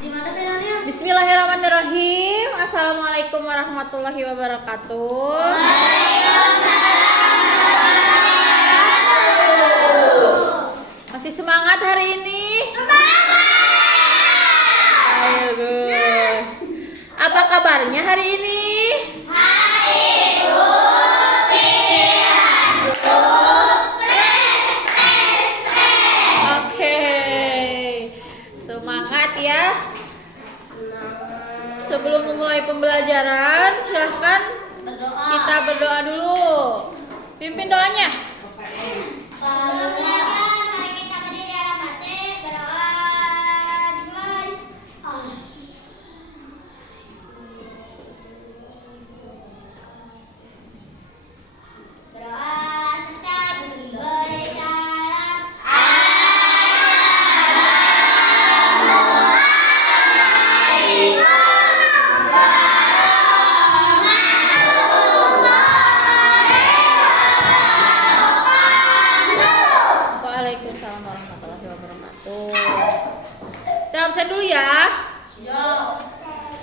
Bismillahirrahmanirrahim. Assalamualaikum warahmatullahi wabarakatuh. Masih semangat hari ini? Ayo, Gus. Apa kabarnya hari ini? Semangat ya. Sebelum memulai pembelajaran, silahkan kita berdoa dulu. Pimpin doanya. Absen dulu ya. Siap.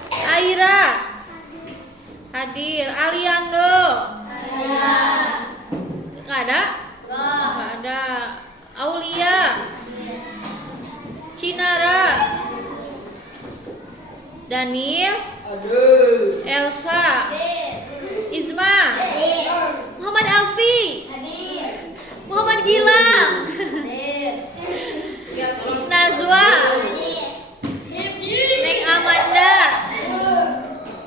Aira hadir. Aliando nggak ada? Nggak ada. Aulia, Cinara, Daniel, Elsa, Izma, Muhammad Alfi, Muhammad Gilang, Nazwa, Neng Amanda,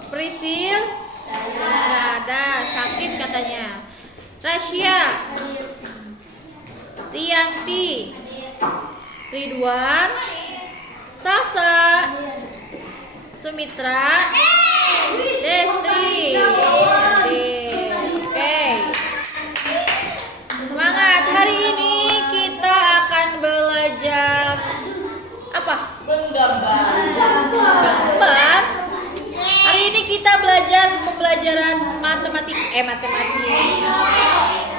Prisil, nggak ada, sakit katanya. Rasya, Rianti, Ridwan, Sasa, Sumitra, Destri. Oke. Semangat. Hari ini kita akan belajar apa? Gambar. Hari ini kita belajar pembelajaran matematik.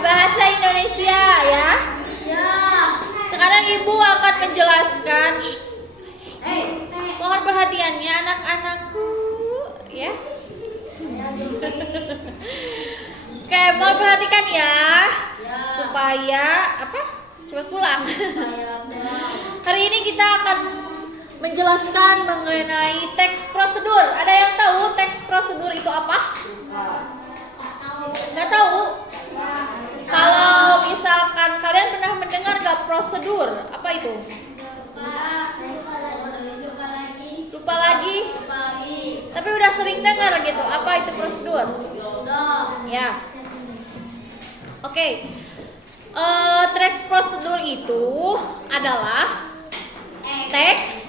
Bahasa Indonesia ya. Sekarang Ibu akan menjelaskan. Mohon perhatiannya anak-anakku ya. Oke, mohon perhatikan ya. Supaya apa? Cepat pulang. Hari ini kita akan menjelaskan mengenai teks prosedur. Ada yang tahu teks prosedur itu apa? Nggak tahu? Kalau misalkan kalian pernah mendengar nggak prosedur? Apa itu? Lupa lagi? Tapi udah sering dengar gitu. Apa itu prosedur? Ya. Oke. Teks prosedur itu adalah teks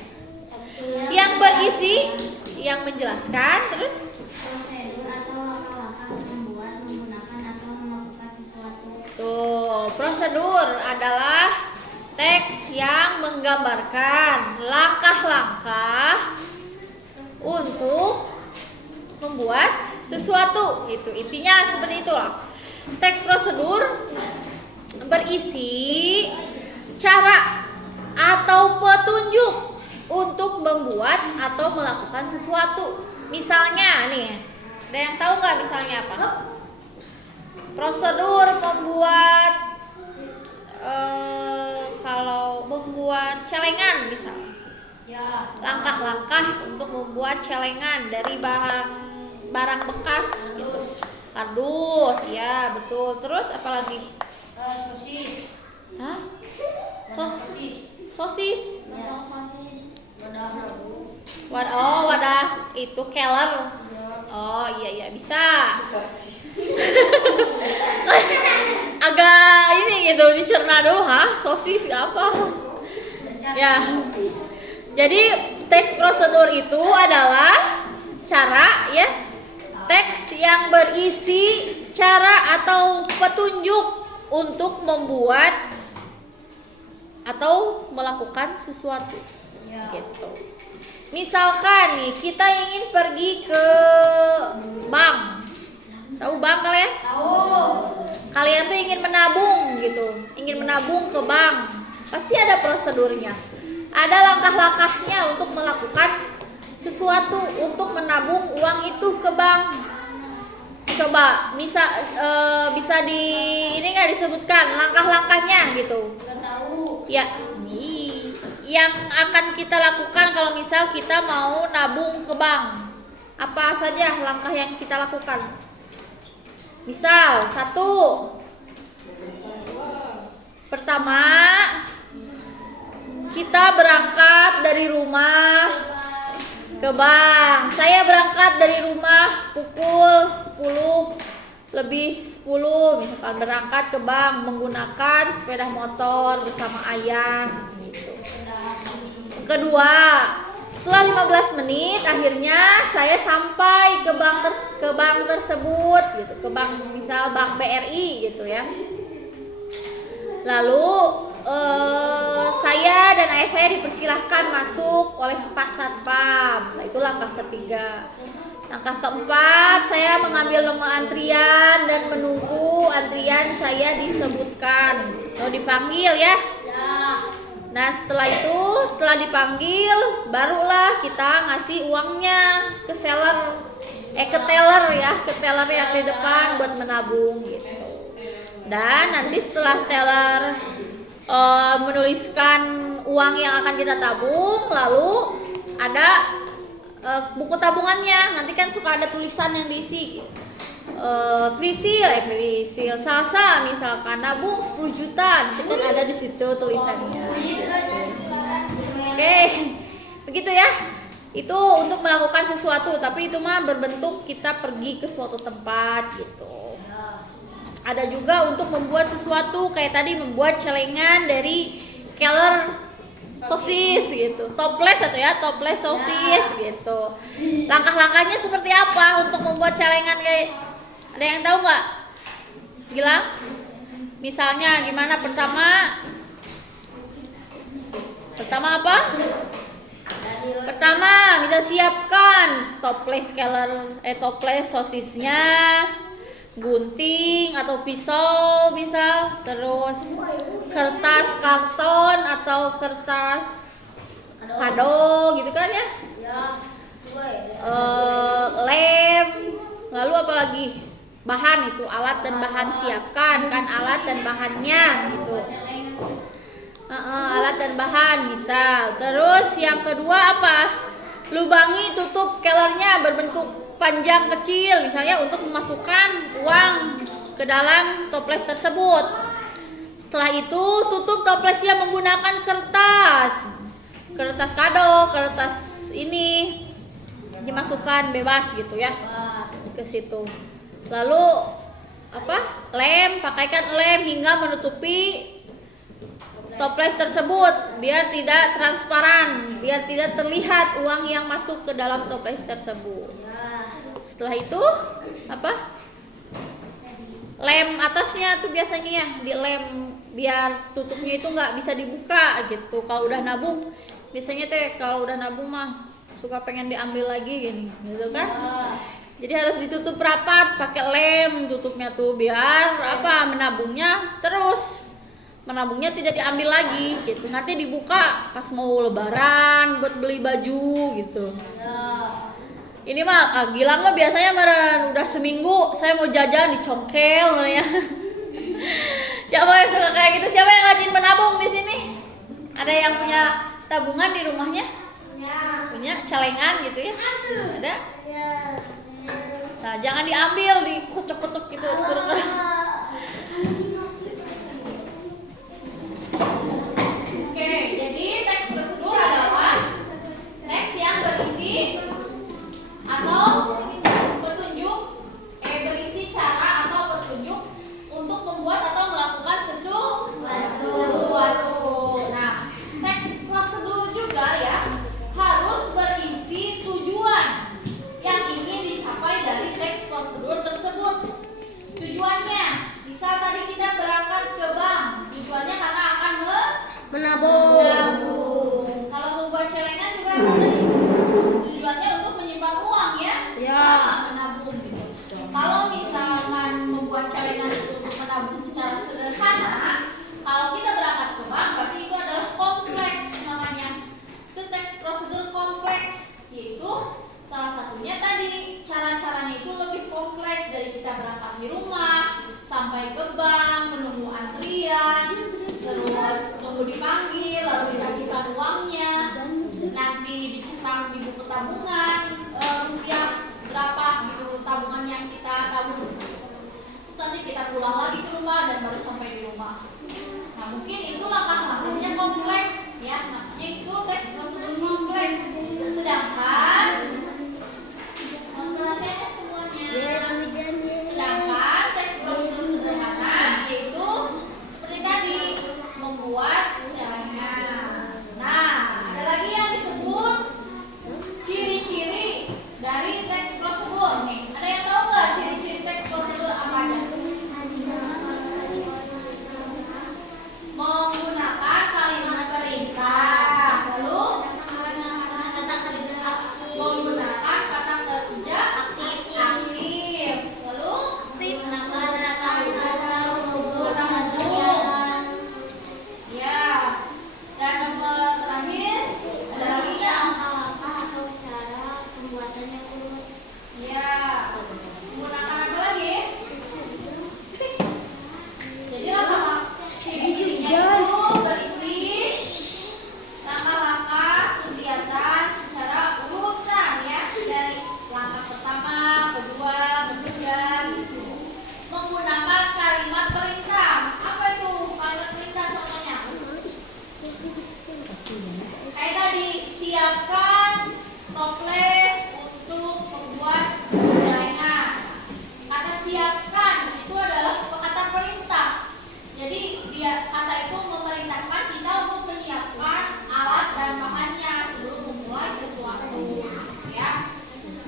yang berisi, yang menjelaskan, terus prosedur adalah teks yang menggambarkan langkah-langkah untuk membuat sesuatu. Itu intinya seperti itulah. Teks prosedur berisi cara atau petunjuk untuk membuat atau melakukan sesuatu. Misalnya nih, ada yang tahu nggak misalnya apa? Prosedur membuat kalau membuat celengan misalnya. Langkah-langkah untuk membuat celengan dari barang bekas gitu. Kardus, ya betul. Terus apa lagi? Sosis. Hah? Sosis. Wadah itu keler. Oh iya bisa. Agak ini gitu dicerna dulu, sosis apa? Ya. Jadi teks prosedur itu adalah cara ya, teks yang berisi cara atau petunjuk untuk membuat atau melakukan sesuatu. Gitu. Misalkan nih kita ingin pergi ke bank. Tahu bank kalian? Tahu. Kalian tuh ingin menabung gitu, ingin menabung ke bank. Pasti ada prosedurnya. Ada langkah-langkahnya untuk melakukan sesuatu untuk menabung uang itu ke bank. Coba bisa di ini nggak disebutkan langkah-langkahnya gitu? Nggak tahu. Ya, yang akan kita lakukan kalau misal kita mau nabung ke bank. Apa saja langkah yang kita lakukan? Misal, 1. Pertama, kita berangkat dari rumah ke bank. Saya berangkat dari rumah pukul 10:10 misalkan, berangkat ke bank menggunakan sepeda motor bersama ayah gitu. Yang kedua, setelah 15 menit akhirnya saya sampai ke bank tersebut gitu, ke bank misal bank BRI gitu ya. Lalu saya dan ayah saya dipersilahkan masuk oleh Pak Satpam. Nah, itu langkah ketiga. Langkah keempat, saya mengambil nomor antrian dan menunggu antrian saya disebutkan atau dipanggil ya. Nah, setelah dipanggil, barulah kita ngasih uangnya ke teller yang di depan buat menabung gitu. Dan nanti setelah teller menuliskan uang yang akan kita tabung, lalu ada buku tabungannya. Nanti kan suka ada tulisan yang diisi prisil salsa misalkan nabung 10 juta, nanti kan ada di situ tulisannya. Oke, begitu ya. Itu untuk melakukan sesuatu, tapi itu mah berbentuk kita pergi ke suatu tempat gitu. Ada juga untuk membuat sesuatu, kayak tadi membuat celengan dari keler sosis gitu, toples sosis gitu. Langkah-langkahnya seperti apa untuk membuat celengan kayak, ada yang tahu nggak? Gilang? Misalnya gimana? Pertama apa? Pertama, bisa siapkan toples sosisnya, gunting atau pisau bisa, terus kertas karton atau kertas kado gitu kan ya, lem, lalu apalagi bahan itu, alat dan bahan, siapkan kan alat dan bahannya gitu. Alat dan bahan bisa. Terus yang kedua apa? Lubangi tutup kellernya berbentuk panjang kecil misalnya untuk memasukkan uang ke dalam toples tersebut. Setelah itu tutup toplesnya menggunakan kertas kado, kertas ini dimasukkan bebas gitu ya ke situ. Lalu pakaikan lem hingga menutupi toples tersebut biar tidak transparan, biar tidak terlihat uang yang masuk ke dalam toples tersebut. Setelah itu lem atasnya tuh biasanya ya dilem biar tutupnya itu nggak bisa dibuka gitu. Kalau udah nabung biasanya kalau udah nabung mah suka pengen diambil lagi gini gitu kan. Jadi harus ditutup rapat pakai lem tutupnya tuh biar menabungnya tidak diambil lagi gitu. Nanti dibuka pas mau lebaran buat beli baju gitu. Ini mah Gilang mah biasanya udah seminggu saya mau jajan dicongkel ya. Siapa yang suka kayak gitu? Siapa yang rajin menabung di sini? Ada yang punya tabungan di rumahnya? Punya celengan gitu ya? Ada? Nah, jangan diambil, dikocok-kocok gitu. Oke, jadi teks prosedur adalah teks yang berisi atau berisi cara atau petunjuk untuk membuat atau melakukan sesuatu. Nah, teks prosedur juga ya harus berisi tujuan yang ingin dicapai dari teks prosedur tersebut. Tujuannya, misal tadi kita dicetak di buku tabungan, rupiah berapa gitu tabungan yang kita tabung. Terus nanti kita pulang lagi ke rumah dan baru sampai di rumah. Nah mungkin itu langkah-langkahnya kompleks ya, makanya itu teks prosedur kompleks. Sedangkan perhatiannya semuanya. Sedangkan teks prosedur sederhana yaitu seperti tadi membuat caranya. Nah ada lagi yang disebut ciri-ciri dari teks prosedur nih. Ada yang tahu nggak ciri-ciri teks prosedur apa aja? Menggunakan kalimat perintah, lalu menggunakan kata kerja aktif, lalu menggunakan hubung. Ya, dan nomor terakhir ada lagi nggak? Ya, menggunakan apa lagi? Jadi apa? Ciri-cirinya itu berisi langkah-langkah kegiatan secara urutan ya, dari langkah pertama, kedua, ketiga gitu. Menggunakan kalimat perintah. Apa itu kalimat perintah contohnya? Kayak tadi, siapkan toples untuk membuat gorengan. Kata siapkan itu adalah kata perintah. Jadi kata itu memerintahkan kita untuk menyiapkan alat dan bahannya sebelum memulai sesuatu ya.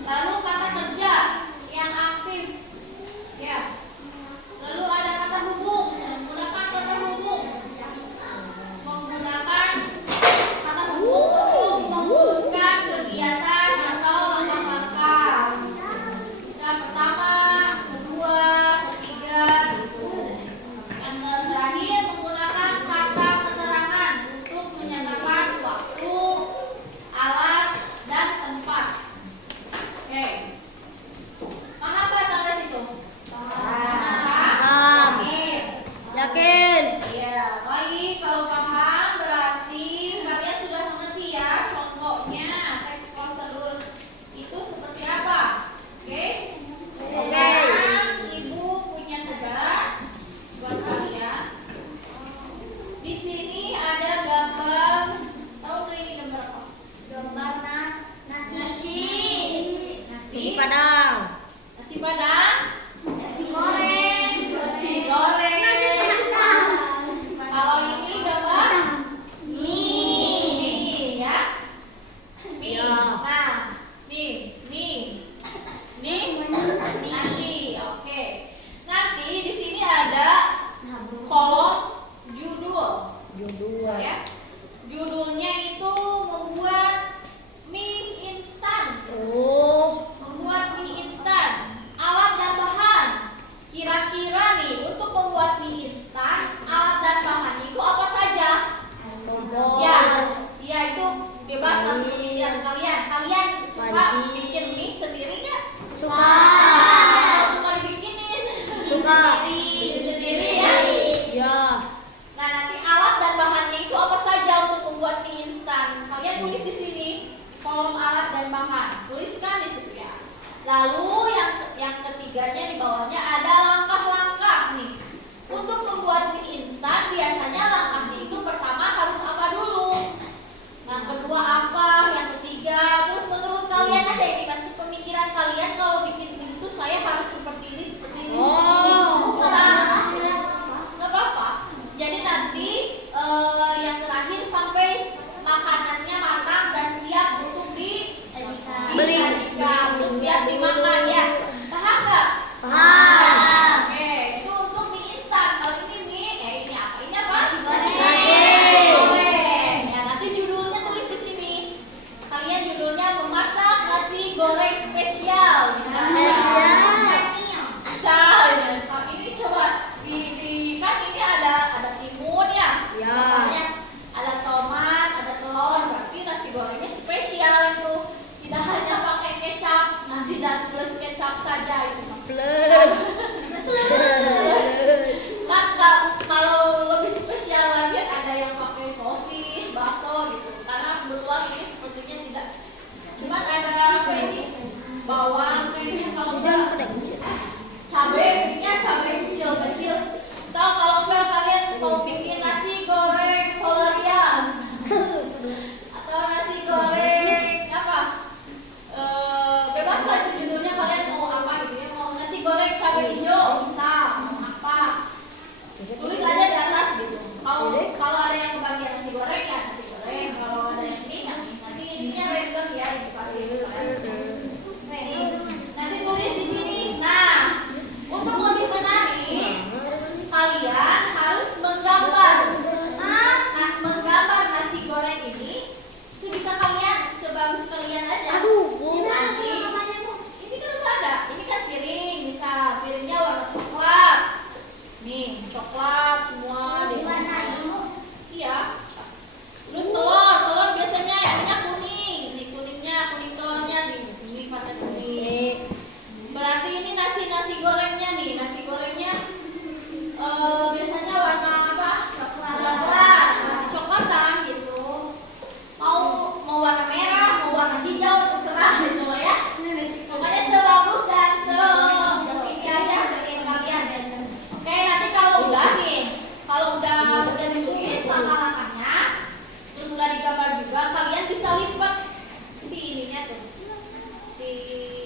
Lalu kata kerja yang aktif ya. Lalu ada kata hubung, menggunakan kata hubung. Menggunakan kata hubung untuk menghubungkan kegiatan atau langkah-langkah. Yang pertama, kedua, ketiga gitu. Yang terakhir menggunakan kata keterangan untuk menyatakan waktu, alat, dan tempat. Oke. Paham gak sampai situ? Paham. Yakin? Iya, baik. Kalau paham berarti kalian sudah mengerti ya contohnya teks prosedur itu seperti apa. Oke? Sekarang Ibu punya tugas buat kalian. Di sini ada gambar. Tahu nggak ini gambar apa? Gambar nasi Nasi Padang. Nasi padang. nasi goreng Nasi goreng. Kalau ini gambar mie ya. Mie. Ya. Nah, mie. Nasi. Oke. Nanti di sini ada kolom judul. Ya. Judulnya itu membuat mie instan. Oh, Membuat mie instan. Alat dan bahan. Kira-kira nih untuk membuat mie instan, alat dan bahannya itu apa saja? kompor. Ya itu bebas hasil pemikiran kalian. Kalian suka Panci. bikin mie sendiri nggak? Suka. Suka dibikinin? Suka. Sendiri ya. Ya. Nah nanti alat dan bahannya itu apa saja untuk membuat mie instan? Kalian tulis di sini kolom alat dan bahan. Tuliskan di situ ya. Lalu yang ketiganya di bawahnya ada langkah-langkah nih. Untuk membuat mie instan biasanya langkahnya itu pertama harus apa dulu? Yang kedua apa? Yang ketiga, terus menurut kalian aja ini masih pemikiran kalian kalau bikin mie itu saya harus seperti ini, seperti ini. Oh. Nggak apa-apa. Jadi nanti yang terakhir sampai makanannya matang dan siap untuk Beli. untuk siap dimakan ya. Paham nggak? Paham. Oke, itu untuk mie instan. Kalau ini mie, ini apa? Ini apa? Nasi. Goreng. Ya, nanti judulnya tulis di sini. Kalian judulnya memasak nasi goreng spesial. Misalnya. Misal, ya. Ini coba kan ini ada timun ya. Ya. Makanya ada tomat, ada telur. Berarti nasi gorengnya spesial itu. Tidak hanya pakai kecap, nasi dan plus kecap saja itu. Plus. Kan kalau lebih spesial lagi ada yang pakai sosis, bakso gitu. Karena kebetulan ini sepertinya tidak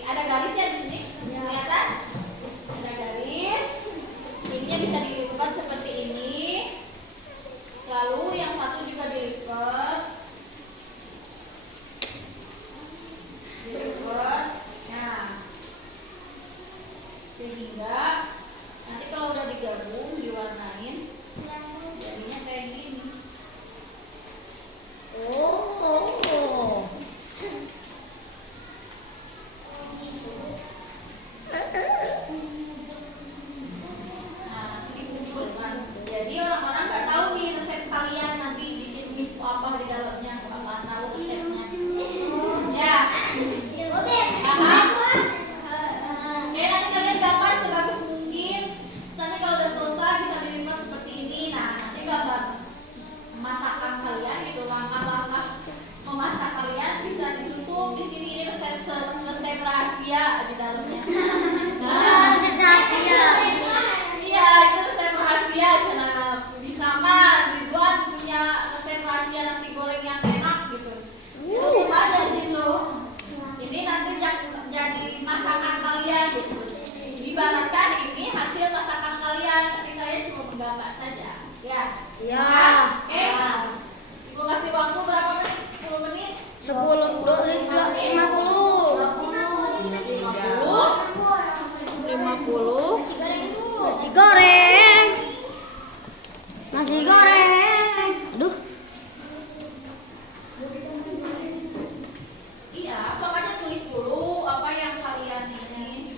Ada garisnya di sini. Kelihatan? Ada garis. Ininya bisa dilipat seperti ini. Lalu yang satu juga dilipat. Nah, sehingga nanti kalau udah digabung diwarnain jadinya kayak gini. Oh. Nah, dikumpulkan. Jadi orang-orang nggak tahu nih resep kalian nanti bikin mie apa di dalamnya, nggak tahu resepnya. Ya. Paham? Oke, nanti kalian gambar sebagus mungkin. Nanti kalau udah selesai bisa dilipat seperti ini. Nah, nanti gambar masakan kalian itu langkah-langkah memasak kalian bisa ditutup di sini. Ini resep rahasia di dalamnya. Nah, iya itu resep rahasia. Cina bisa mah Ridwan punya resep rahasia nasi goreng yang enak gitu. Itu ada di situ. Ini nanti jadi masakan kalian gitu. Ibaratkan ini hasil masakan kalian, tapi saya cuma menggambar saja. Ya. Ya. Oke. Ibu kasih waktu berapa menit? 10 menit? 10, 50. 50. Nasi goreng. Nasi goreng. Aduh. Iya, sok aja tulis dulu apa yang kalian ini.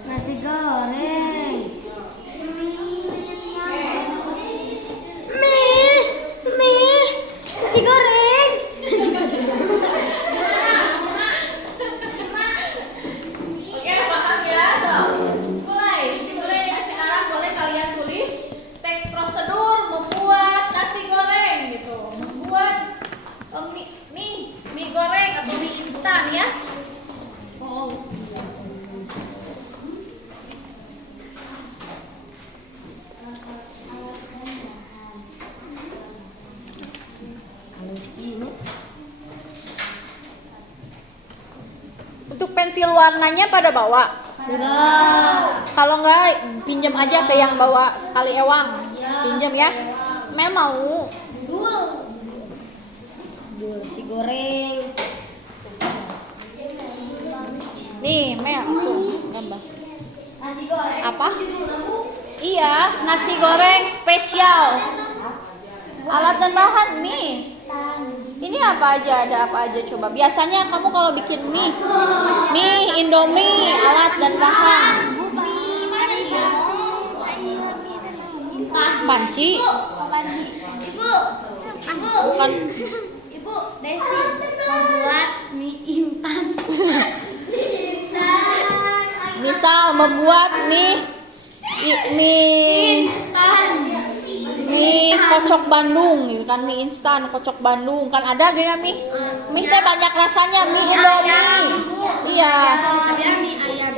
Nasi goreng. Mie, nasi goreng. Oke, paham ya? Tuh. Mulai dikasih arah, boleh kalian tulis teks prosedur membuat nasi goreng gitu. Membuat mie goreng atau mie instan ya. Oh. Untuk pensil warnanya pada bawa. Enggak. Kalau enggak pinjam aja ke yang bawa sekali ewang. Pinjam ya. Mel mau. Dul nasi goreng. Nih, Mel tuh gambar. Nasi goreng. Apa? Iya, nasi goreng spesial. Alat dan bahan mie. Ini apa aja? Ada apa aja coba? Biasanya kamu kalau bikin mie, Indomie, alat dan bahan. Panci. Bukan. Ibu, Desti membuat mie instan. Misal membuat mie kocok Bandung gitu kan, mie instan kocok Bandung kan ada gak mie teh banyak rasanya, mie Indomie. Iya.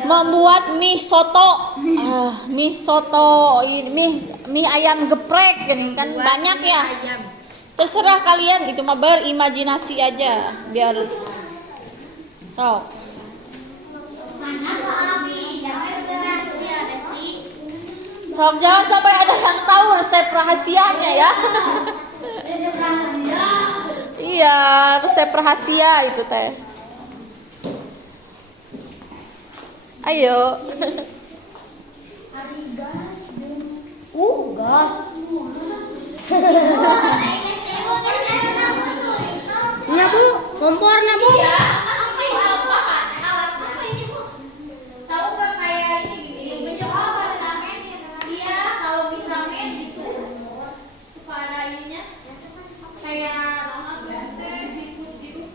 Membuat mie soto, mie ayam geprek gitu kan banyak ya. Terserah kalian, itu mah berimajinasi aja biar tok. Sok jangan sampai ada yang tahu resep rahasianya ya. Iya, resep rahasia itu teh. Ayo. Gas. Nyabu, kompor nabu. Tahu nggak kayak ini ramen? Iya, kalau mie ramen gitu suka ada ininya kayak seafood gitu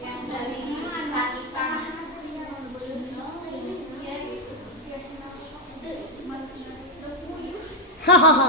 yang dari ikan. Hahaha.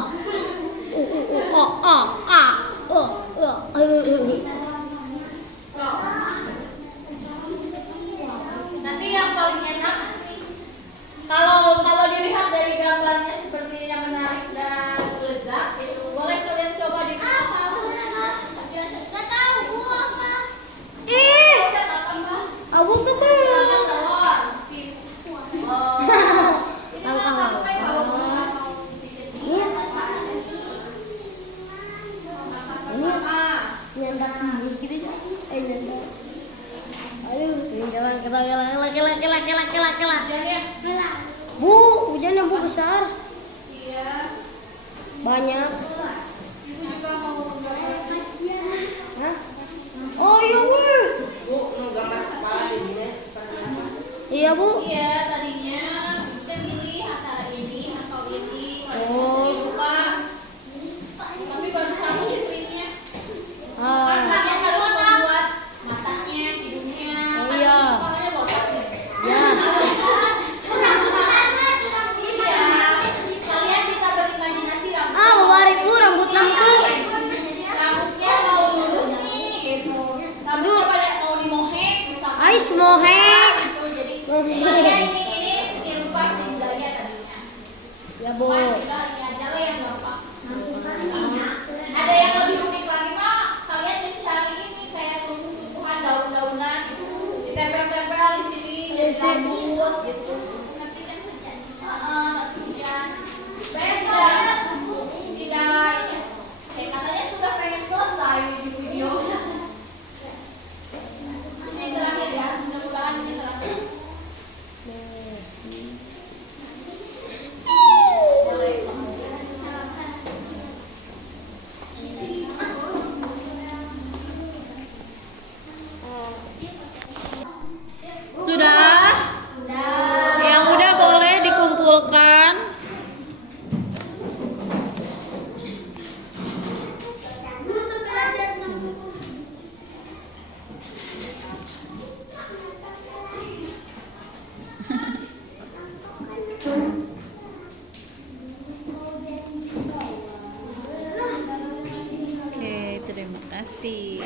Bu, hujannya bu besar. Iya. Banyak. Ibu juga mau gambar. Hah? Oh iya bu. Iya bu. Iya, tadinya bisa milih antara ini atau ini. Oh. Lupa. Tapi baru sambung di printnya. Ah. Kalian harus membuat matanya, hidungnya. Oh iya. Kepalanya botak nih. Ya. Iya. Kalian bisa berimajinasi rambut. Ah, wariku rambut lampu. Rambutnya mau lurus nih, gitu. Rambutnya pada mau dimohek. Ais mohek. Gitu, jadi kalian ini seni rupa seni budaya tadinya. Ya bu. Cuman udah ini aja lah yang gampang. Ada yang lebih unik lagi mah, kalian mencari ini kayak tumbuh-tumbuhan daun-daunan gitu. Ditempel-tempel di sini jadi rambut gitu. Nanti kan hujan. Nanti hujan. Tidak ini. Katanya sudah pengen selesai di video. Ini terakhir ya, mudah-mudahan ini terakhir. Sudah? Yang udah boleh dikumpulkan. Oke, terima kasih.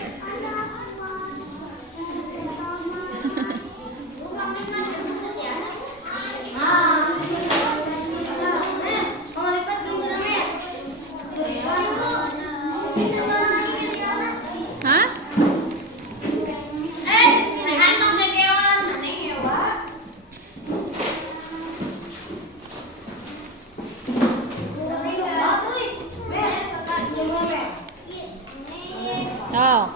Hah? Oh,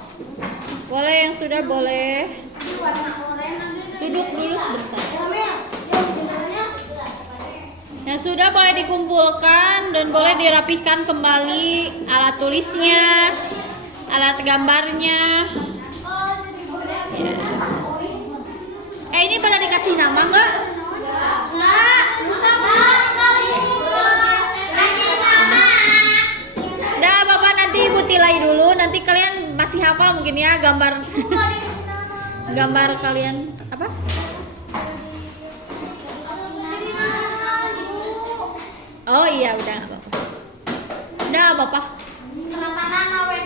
boleh yang sudah boleh. Duduk dulu sebentar. Yang sudah boleh dikumpulkan dan boleh dirapihkan kembali alat tulisnya, alat gambarnya. Ya. Ini pada dikasih nama nggak? Udah, Bapak nanti Ibu tilai dulu. Nanti kalian masih hafal mungkin ya gambar kalian apa? Oh iya, udah nggak apa-apa. Udah nggak apa-apa.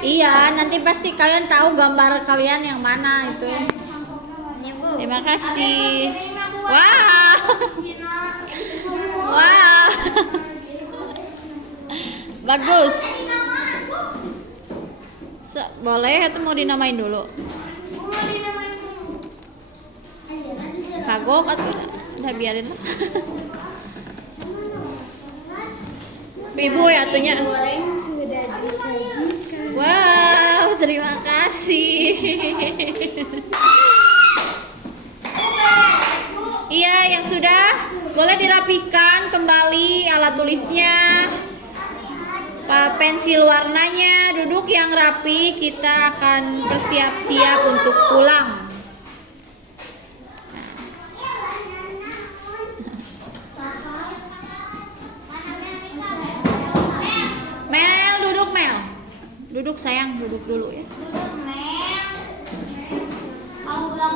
Iya, nanti pasti kalian tahu gambar kalian yang mana itu. Terima kasih. Wah. Wah. Bagus. Boleh atau mau dinamain dulu? Kagok atau udah biarin lah. Ibu ya atunya. Wow, terima kasih. Iya, yang sudah boleh dirapihkan kembali alat tulisnya, pensil warnanya, duduk yang rapi. Kita akan bersiap-siap untuk pulang. Mel, duduk Mel. Duduk sayang, duduk dulu ya. Pulang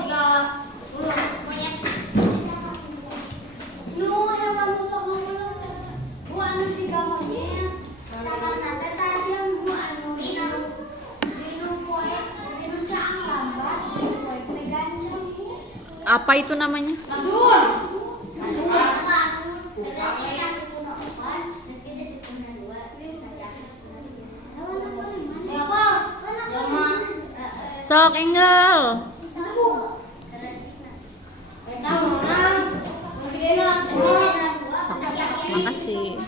udah. Apa itu namanya? Sok Engel. Sok. Makasih.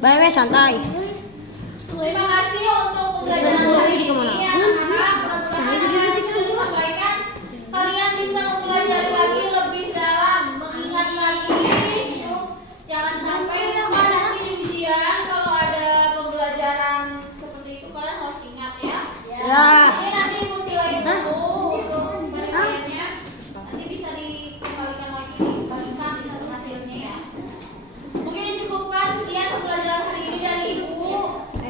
Bye, santai. Terima kasih untuk pembelajaran hari ini ya anak-anak. Mudah-mudahan yang sudah disampaikan kalian bisa mempelajari lagi lebih dalam, mengingat lagi itu. Jangan sampai nanti di ujian kalau ada pembelajaran seperti itu kalian harus ingat ya. Ya. Ini nanti mulai dulu untuk penilaiannya. Nanti bisa dikembalikan lagi, dibagikan hasilnya ya. Mungkin dicukupkan sekian pembelajaran hari ini dari Ibu.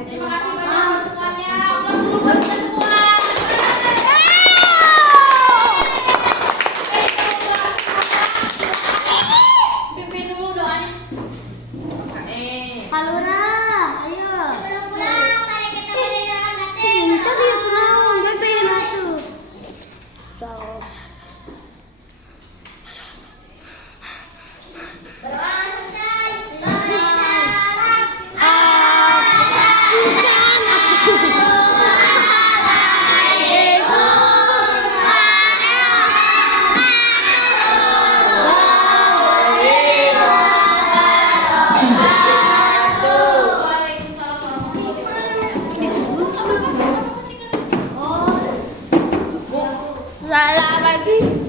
Terima kasih banyak buat semuanya. Ulas dulu buat kita semua. Pimpin dulu doanya. Palura, ayo. Sebelum pulang, mari kita berdoa nanti. Minta dia pulang, gue pengen masuk. Berdoa selesai. Salam. Waalaikumsalam warahmatullahi wabarakatuh. Salam lagi.